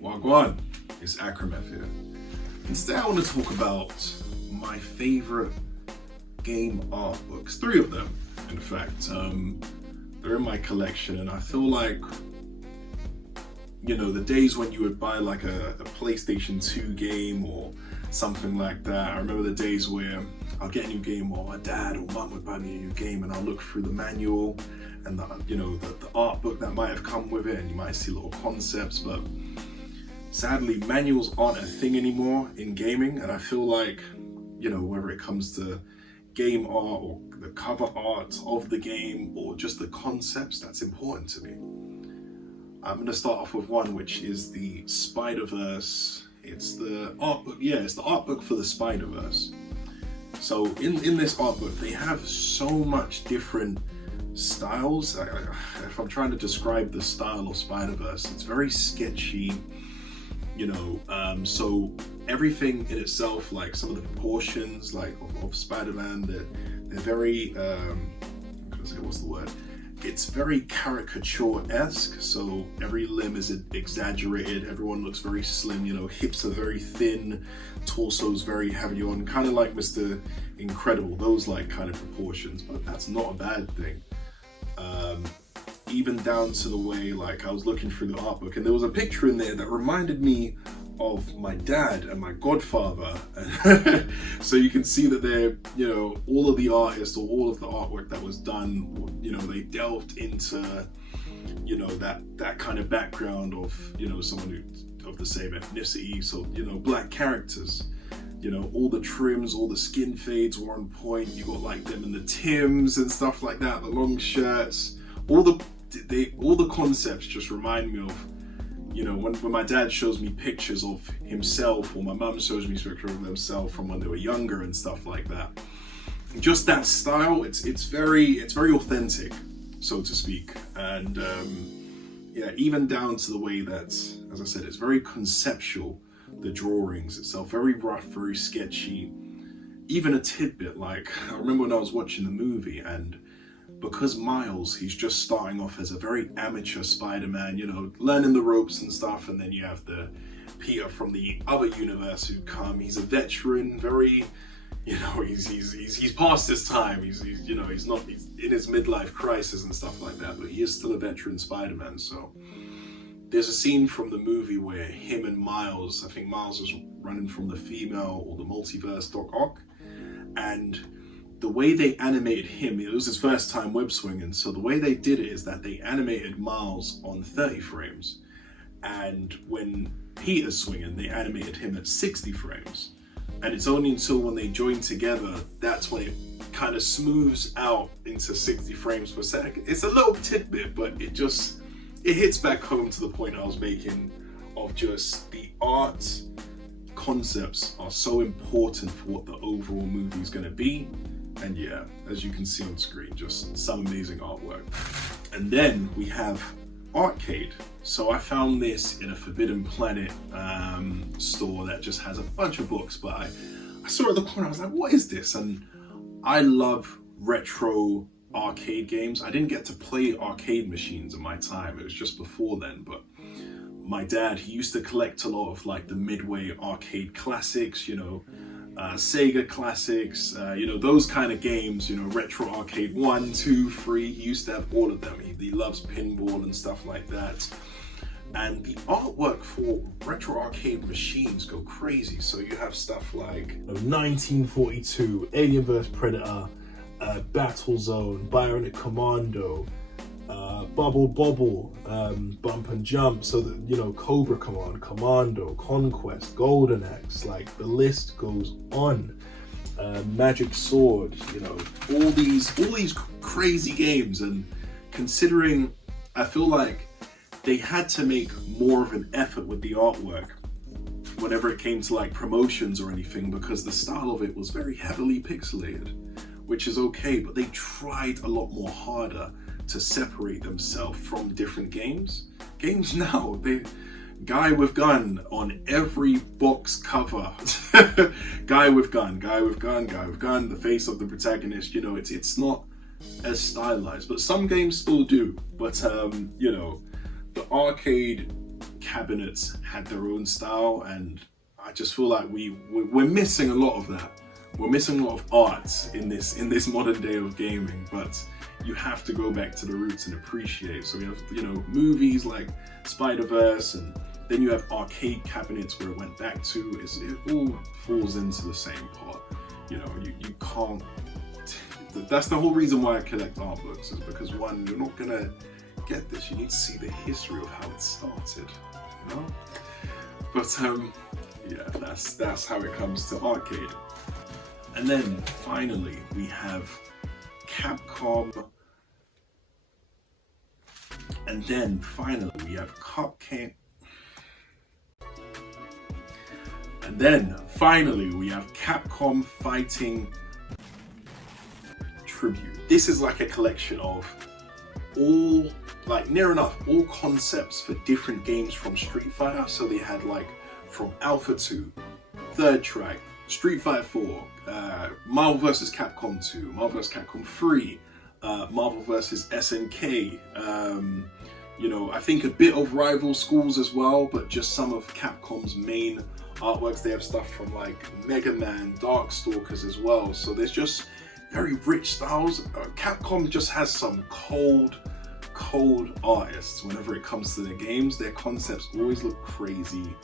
Wagwan, it's Acrometh here. And today I want to talk about my favorite game art books. 3 of them, in fact. They're in my collection, and I feel like, you know, the days when you would buy like a PlayStation 2 game or something like that. I remember the days where I'll get a new game, or my dad or mum would buy me a new game, and I'll look through the manual and the art book that might have come with it, and you might see little concepts, but sadly manuals aren't a thing anymore in gaming. And I feel like, you know, whether it comes to game art or the cover art of the game or just the concepts, that's important to me. I'm going to start off with one which is the Spiderverse. It's the art book, it's the art book for the Spiderverse. So in this art book they have so much different styles. If I'm trying to describe the style of Spiderverse, it's very sketchy, you know, so everything in itself, like some of the proportions like of Spider-Man, they're very it's very caricature-esque. So every limb is exaggerated, everyone looks very slim, you know, hips are very thin, torso's very heavy on, kind of like Mr. Incredible, those like kind of proportions. But that's not a bad thing. Even down to the way, like, I was looking through the art book and there was a picture in there that reminded me of my dad and my godfather. So you can see that they're, you know, all of the artists or all of the artwork that was done, you know, they delved into, you know, that kind of background of, you know, someone who of the same ethnicity. So, you know, black characters, you know, all the trims, all the skin fades were on point. You got like them in the Tims and stuff like that, the long shirts, all the concepts just remind me of, you know, when my dad shows me pictures of himself, or my mum shows me pictures of themselves from when they were younger and stuff like that. Just that style, it's very authentic, so to speak. And yeah, even down to the way that, as I said, it's very conceptual. The drawings itself, very rough, very sketchy. Even a tidbit, like, I remember when I was watching the movie, and because Miles, he's just starting off as a very amateur Spider-Man, you know, learning the ropes and stuff, and then you have the Peter from the other universe who come. He's a veteran, very, you know, he's past his time. He's you know, he's in his midlife crisis and stuff like that, but he is still a veteran Spider-Man. So there's a scene from the movie where him and Miles, I think Miles was running from the female or the multiverse Doc Ock, and the way they animated him, it was his first time web swinging, so the way they did it is that they animated Miles on 30 frames, and when Peter's swinging, they animated him at 60 frames. And it's only until when they join together, that's when it kind of smooths out into 60 frames per second. It's a little tidbit, but it hits back home to the point I was making of just the art concepts are so important for what the overall movie is going to be. And yeah, as you can see on screen, just some amazing artwork. And then we have Arcade. So I found this in a Forbidden Planet store that just has a bunch of books, but I saw it at the corner, I was like, what is this? And I love retro arcade games. I didn't get to play arcade machines in my time, it was just before then, but my dad, he used to collect a lot of like the Midway arcade classics, you know, Sega classics, you know, those kind of games, you know, retro arcade 1, 2, 3, he used to have all of them. He loves pinball and stuff like that. And the artwork for retro arcade machines go crazy. So you have stuff like 1942, Alien vs Predator, Battlezone, Bionic Commando, Bubble Bobble, Bump and Jump, so that, you know, Cobra Commando, Conquest, Golden Axe, like the list goes on. Magic Sword, you know, all these crazy games. And considering, I feel like they had to make more of an effort with the artwork whenever it came to like promotions or anything, because the style of it was very heavily pixelated, which is okay, but they tried a lot more harder to separate themselves from different games. Games now, they guy with gun on every box cover. guy with gun, the face of the protagonist, you know, it's not as stylized, but some games still do. But you know, the arcade cabinets had their own style, and I just feel like we're missing a lot of that. We're missing a lot of art in this modern day of gaming, but you have to go back to the roots and appreciate. So we have, you know, movies like Spiderverse, and then you have arcade cabinets where it went back to. It all falls into the same part. You know, you can't. That's the whole reason why I collect art books, is because one, you're not gonna get this. You need to see the history of how it started. You know, but yeah, that's how it comes to arcade. And then finally we have Capcom, and then finally we have Capcom, and then finally we have Capcom Fighting Tribute. This is like a collection of all, like near enough all concepts for different games from Street Fighter. So they had like from Alpha 2, Third Strike, Street Fighter 4, Marvel vs. Capcom 2, Marvel vs. Capcom 3, Marvel vs. SNK, you know, I think a bit of Rival Schools as well, but just some of Capcom's main artworks. They have stuff from like Mega Man, Darkstalkers as well. So there's just very rich styles. Capcom just has some cold artists whenever it comes to their games. Their concepts always look crazy,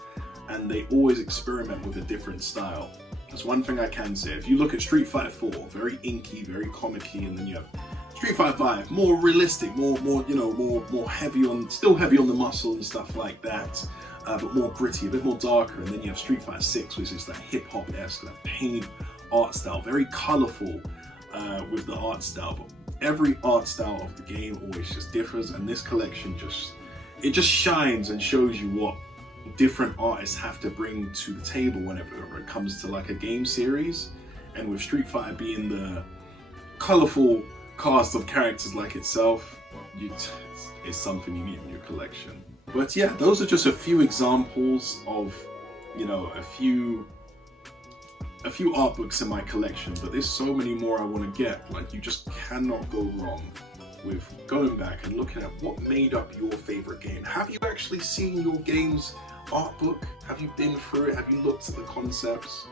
and they always experiment with a different style. That's one thing I can say. If you look at Street Fighter 4, very inky, very comic-y, and then you have Street Fighter 5, more realistic, more heavy on, still heavy on the muscle and stuff like that, but more gritty, a bit more darker. And then you have Street Fighter 6, which is that hip-hop-esque, that paint art style, very colorful with the art style. But every art style of the game always just differs, and this collection just shines and shows you what different artists have to bring to the table whenever it comes to like a game series. And with Street Fighter being the colorful cast of characters like itself, it's something you need in your collection. But yeah, those are just a few examples of, you know, a few art books in my collection, but there's so many more I want to get. Like, you just cannot go wrong with going back and looking at what made up your favorite game. Have you actually seen your game's art book? Have you been through it? Have you looked at the concepts?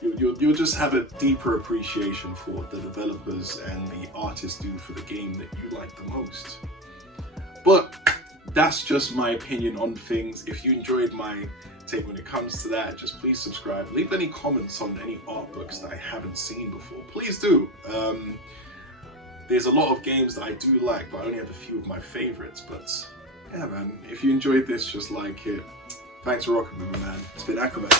You'll just have a deeper appreciation for what the developers and the artists do for the game that you like the most. But that's just my opinion on things. If you enjoyed my take when it comes to that, just please subscribe. Leave any comments on any art books that I haven't seen before. Please do. There's a lot of games that I do like, but I only have a few of my favorites. But yeah, man, if you enjoyed this, just like it. Thanks for rocking with me, man. It's been Acrobat.